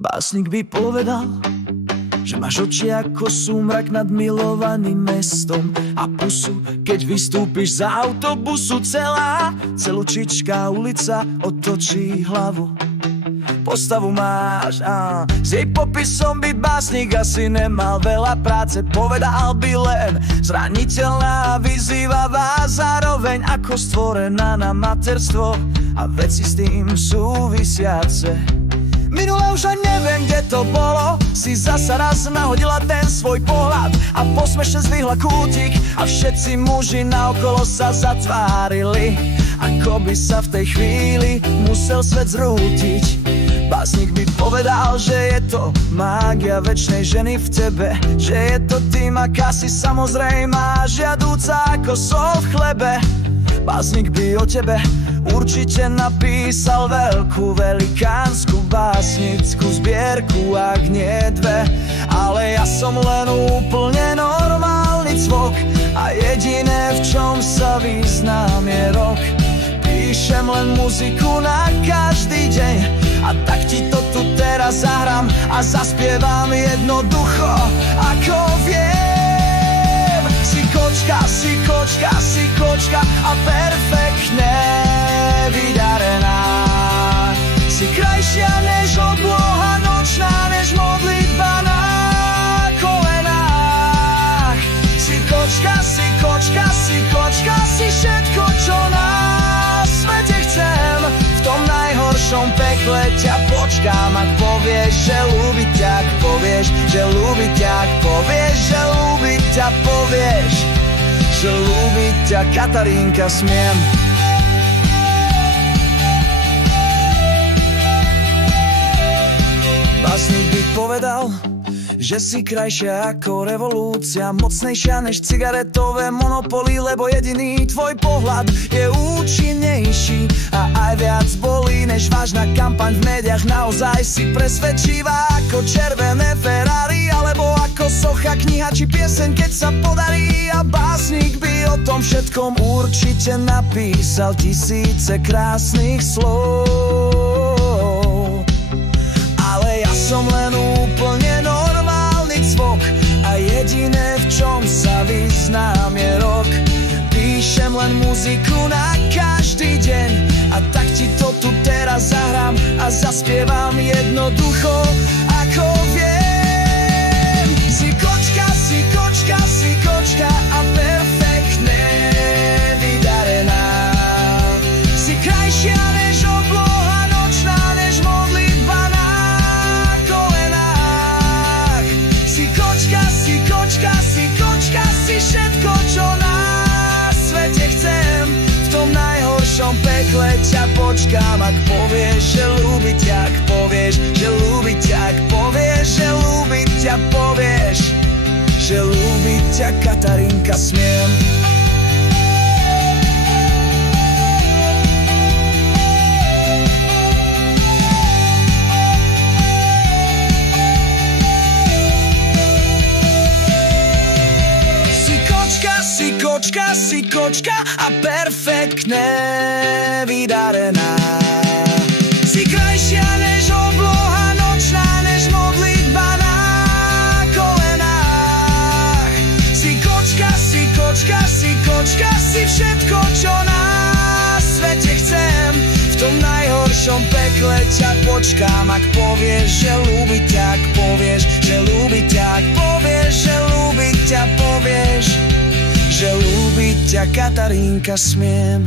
Básnik by povedal, že máš oči ako súmrak nad milovaným mestom a pusu, keď vystúpiš z autobusu. Celúčičká ulica otočí hlavu. Postavu máš, s jej popisom by básnik asi nemal veľa práce. Povedal by len zraniteľná, vyzývavá, zároveň ako stvorená na materstvo a veci s tým súvisiace. Minule už aj neviem, kde to bolo, si zasa raz nahodila ten svoj pohľad a posmešne zdvihla kútik a všetci muži naokolo sa zatvárili, ako by sa v tej chvíli musel svet zrútiť. Básnik by povedal, že je to mágia večnej ženy v tebe, že je to tým akási samozrejmá, žiadúca ako sol v chlebe. Básnik by o tebe určite napísal veľkú, velikánsku básnickú zbierku, ak nie dve. Ale ja som len úplne normálny cvok a jediné, v čom sa vyznám, je rock. Píšem len muziku na každý deň a tak ti to tu teraz zahrám a zaspievam jednoducho, ako viem. Si kočka, si kočka, si kočka a perfektne vydarená. Si krajšia než obloha nočná, než modlitba na kolenách. Si kočka, si kočka, si kočka, si všetko, čo na svete chcem. V tom najhoršom pekle ťa počkám, ak povieš, že ľúbi ťa, ak povieš, že ľúbi ťa, ak povieš, že ľúbi ťa, povieš, že ľúbi ťa, Katarínka, smiem. Básnik by povedal, že si krajšia ako revolúcia, mocnejšia než cigaretové monopoly, lebo jediný tvoj pohľad je účinnejší a aj viac bolí než vážna kampaň v médiách. Naozaj si presvedčivá ako červené Ferrari, alebo ako socha, kniha či pieseň, keď sa podarí. A básnik by o tom všetkom určite napísal tisíce krásnych slov. Ale ja som len úplne normálny cvok a jediné, v čom sa vyznám, je rock. Píšem len muziku na každý deň a tak ti to tu teraz zahrám a zaspievam jednoducho, ako viem. Si kočka, si kočka, si kočka a perfektne vydarená. Si krajšia než obloha nočná, než modlitba na kolenách. Si kočka, si kočka, si kočka, si všetko, čo na svete chcem. V tom najhoršom pekle ťa počkám, ak povieš, že ľúbi ťa, ak povieš, že ľúbi ťa, ak povieš, že ľúbi ťa, povieš, že ľúbi ťa, Katarínka, smiem. Kočka, si kočka a perfektne vydarená. Si krajšia než obloha nočná, než modlitba na kolenách. Si kočka, si kočka, si kočka, si všetko, čo na svete chcem. V tom najhoršom pekle ťa počkám, ak povieš, že ľúbi ťa, ak povieš, že ľúbi ťa, ak povieš, že ľúbi ťa, povieš, že ľúbi ťa, Katarínka, smiem.